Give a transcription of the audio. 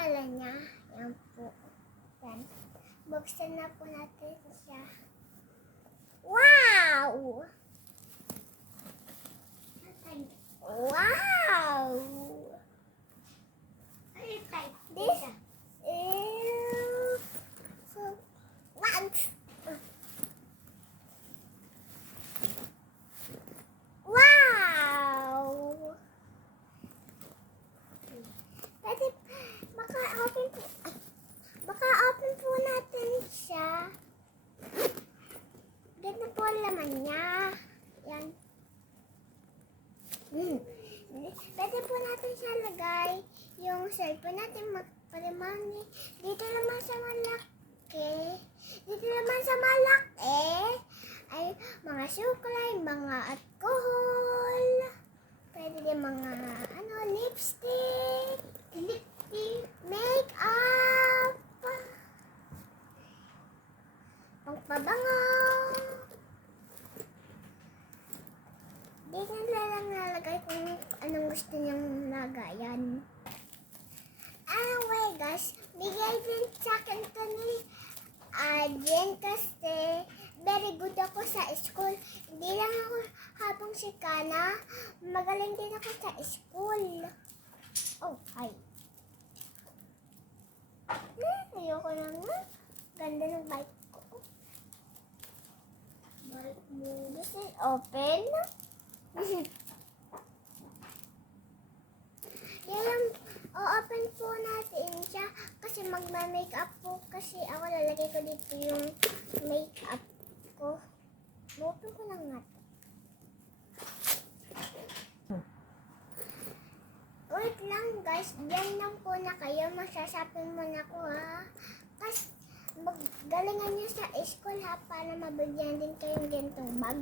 pangalan niya. Yan po. Yan. Buksan na po natin siya. Wow! Wow! This is what? Wow! Pwede, baka-open po natin siya. Ganda po ang laman niya. Yan. Pwede po natin siya lagay yung cellphone natin magpalimani. Dito naman sa malaki. Dito naman sa malaki ay mga suklay, mga alcohol. Pwede din mga lipstick, makeup, pangpabango. Dito na lang nalagay kung anong gusto niyang lagayan. Anyway guys, bigay din sa akin ito ni Jen kasi very good ako sa school. Hindi lang ako habang si Kana, magaling din ako sa school. Oh, hi. Ayoko na nga. Ganda ng bike ko. Bike mo. This is open. Yan, o-open po natin siya kasi magma-makeup po kasi ako lalagay ko dito yung makeup ko. Open ko lang nga to. Wait lang guys, diyan lang po na kayo. Magsashopping muna ko ha. Kasi galingan nyo sa school ha para mabigyan din kayong ganitong bag.